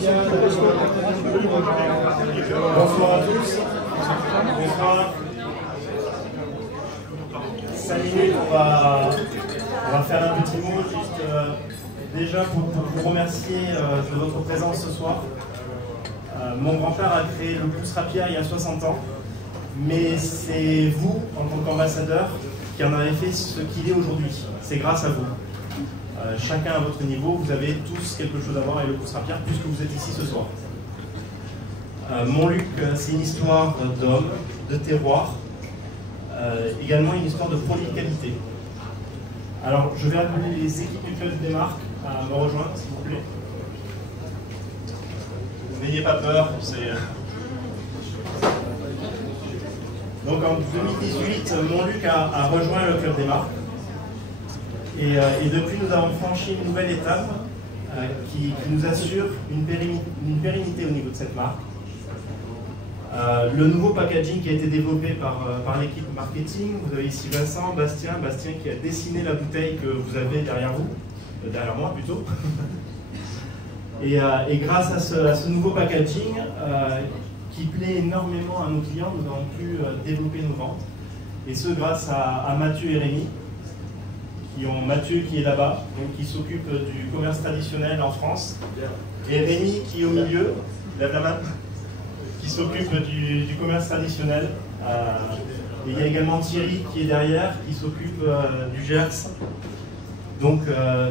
Bonsoir à tous. Bonsoir. 5 minutes, on va faire un petit mot juste déjà pour vous remercier de votre présence ce soir. Mon grand-père a créé le Pousse Rapière il y a 60 ans, mais c'est vous, en tant qu'ambassadeur, qui en avez fait ce qu'il est aujourd'hui. C'est grâce à vous. Chacun à votre niveau, vous avez tous quelque chose à voir avec le Pousse Rapière puisque vous êtes ici ce soir. Montluc, c'est une histoire d'hommes, de terroir, également une histoire de produits de qualité. Alors, je vais appeler les équipes du Club des Marques à me rejoindre, s'il vous plaît. N'ayez pas peur, c'est... Donc en 2018, Montluc a rejoint le Club des Marques. Et depuis, nous avons franchi une nouvelle étape qui nous assure une pérennité au niveau de cette marque. Le nouveau packaging qui a été développé par l'équipe marketing, vous avez ici Vincent, Bastien qui a dessiné la bouteille que vous avez derrière vous, derrière moi plutôt. Et grâce à ce nouveau packaging qui plaît énormément à nos clients, nous avons pu développer nos ventes. Et ce grâce à Mathieu et Rémi, Mathieu qui est là-bas, qui s'occupe du commerce traditionnel en France, et Rémi qui est au milieu, lève la main, qui s'occupe du commerce traditionnel. Et il y a également Thierry qui est derrière, qui s'occupe du Gers. Donc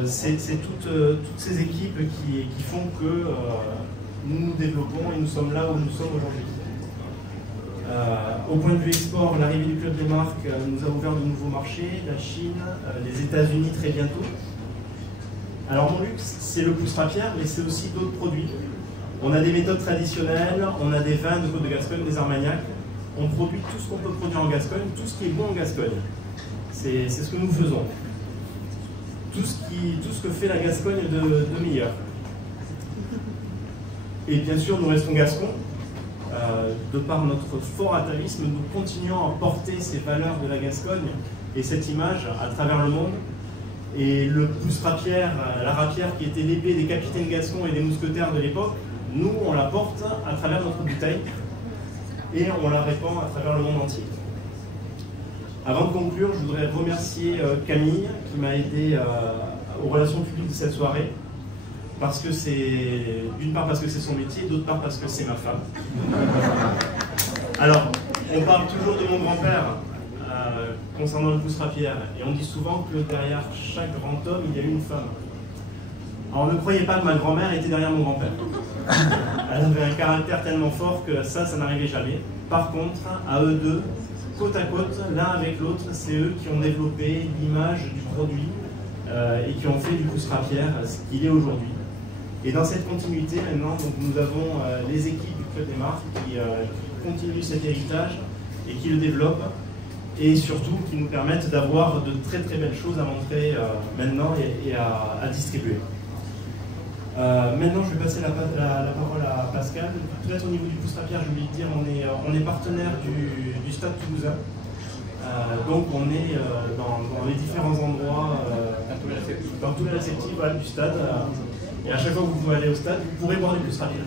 c'est toutes ces équipes qui font que nous nous développons et nous sommes là où nous sommes aujourd'hui. Au point de vue export, l'arrivée du Club des Marques nous a ouvert de nouveaux marchés, la Chine, les États-Unis très bientôt. Alors Montluc, c'est le Pousse Rapière, mais c'est aussi d'autres produits. On a des méthodes traditionnelles, on a des vins de Côte de Gascogne, des Armagnacs. On produit tout ce qu'on peut produire en Gascogne, tout ce qui est bon en Gascogne. C'est ce que nous faisons. Tout ce que fait la Gascogne de meilleur. Et bien sûr, nous restons gascons. De par notre fort atavisme, nous continuons à porter ces valeurs de la Gascogne et cette image à travers le monde. Et le Pousse Rapière, la rapière qui était l'épée des capitaines gascons et des mousquetaires de l'époque, nous on la porte à travers notre bouteille et on la répand à travers le monde entier. Avant de conclure, je voudrais remercier Camille qui m'a aidé aux relations publiques de cette soirée. Parce que c'est, d'une part parce que c'est son métier, d'autre part parce que c'est ma femme. Alors, on parle toujours de mon grand-père concernant le Pousse Rapière, et on dit souvent que derrière chaque grand homme, il y a une femme. Alors ne croyez pas que ma grand-mère était derrière mon grand-père. Elle avait un caractère tellement fort que ça n'arrivait jamais. Par contre, à eux deux, côte à côte, l'un avec l'autre, c'est eux qui ont développé l'image du produit et qui ont fait du Pousse Rapière ce qu'il est aujourd'hui. Et dans cette continuité, maintenant, donc, nous avons les équipes du Club des Marques qui continuent cet héritage et qui le développent, et surtout qui nous permettent d'avoir de très très belles choses à montrer maintenant et à distribuer. Maintenant, je vais passer la parole à Pascal. Peut-être au niveau du Pousse Rapière, j'ai oublié de dire, on est partenaire du Stade Toulousain. Donc on est dans les différents endroits, dans tous les réceptifs du stade. Et à chaque fois que vous pouvez aller au stade, vous pourrez boire du Pousse Rapière.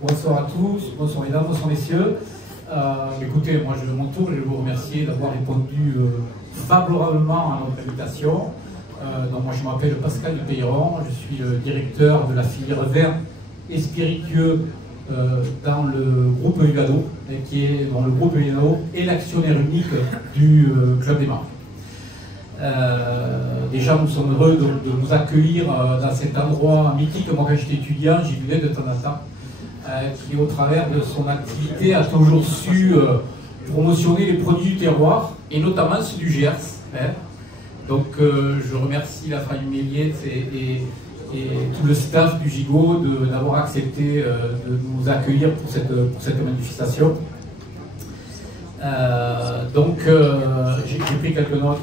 Bonsoir à tous, bonsoir mesdames, bonsoir messieurs. Écoutez, moi je mon tour, je vais vous remercier d'avoir répondu favorablement à notre invitation. Donc moi je m'appelle Pascal de Peyron, je suis le directeur de la filière vin et spiritueux dans le groupe Ugado, dont le groupe Ugado est l'actionnaire unique du Club des Marques. Déjà nous sommes heureux de vous accueillir dans cet endroit mythique. Moi quand j'étais étudiant, j'y vivais de temps en temps, qui au travers de son activité a toujours su promotionner les produits du terroir et notamment ceux du Gers. Donc je remercie la famille Méliès et tout le staff du Gigot d'avoir accepté de nous accueillir pour cette manifestation. J'ai pris quelques notes.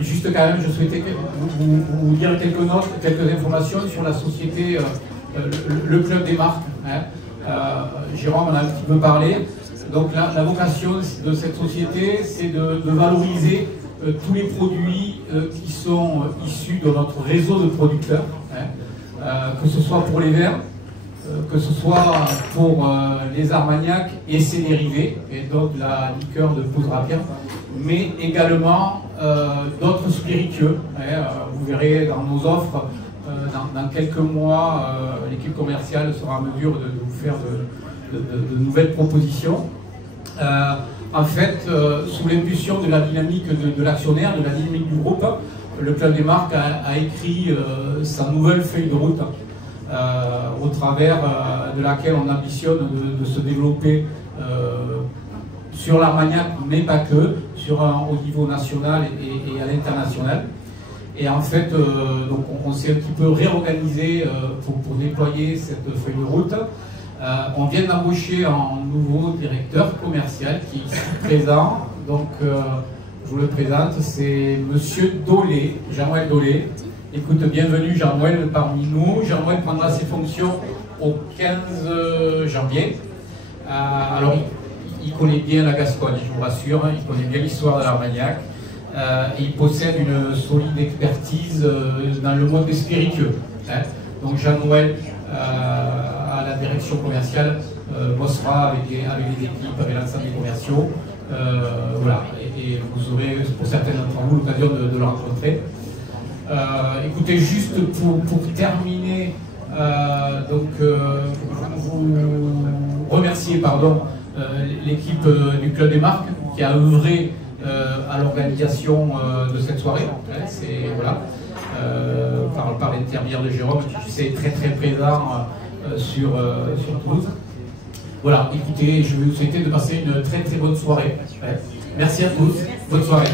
Juste quand même, je souhaitais vous dire quelques informations sur la société, le Club des Marques. Jérôme en a un petit peu parlé. Donc la vocation de cette société, c'est de valoriser tous les produits qui sont issus de notre réseau de producteurs, que ce soit pour les verres, que ce soit pour les Armagnacs et ses dérivés, et donc la liqueur de poudre à pierre, mais également d'autres spiritueux. Vous verrez dans nos offres, dans quelques mois, l'équipe commerciale sera en mesure de vous faire de nouvelles propositions. En fait, sous l'impulsion de la dynamique de l'actionnaire, de la dynamique du groupe, le Club des Marques a écrit sa nouvelle feuille de route, au travers de laquelle on ambitionne de se développer sur l'Armagnac, mais pas que, au niveau national et à l'international. Et en fait, donc on s'est un petit peu réorganisé pour déployer cette feuille de route. On vient d'embaucher un nouveau directeur commercial qui est ici présent. Donc, je vous le présente, c'est Monsieur Dolé, Jean-Noël Dolé. Écoute, bienvenue Jean-Noël parmi nous. Jean-Noël prendra ses fonctions au 15 janvier. Alors, il connaît bien la Gascogne, je vous rassure, il connaît bien l'histoire de l'Armagnac. Il possède une solide expertise dans le monde des spiritueux. Donc Jean-Noël, à la direction commerciale, bossera avec les équipes, avec l'ensemble des commerciaux. Voilà, et vous aurez pour certains d'entre vous l'occasion de le rencontrer. Écoutez, juste pour terminer, vous remercier l'équipe du Club des Marques qui a œuvré à l'organisation de cette soirée. Voilà, par l'intermédiaire de Jérôme, qui est très très présent sur Toulouse. Voilà, écoutez, je vais vous souhaiter de passer une très très bonne soirée. Merci à tous, bonne soirée.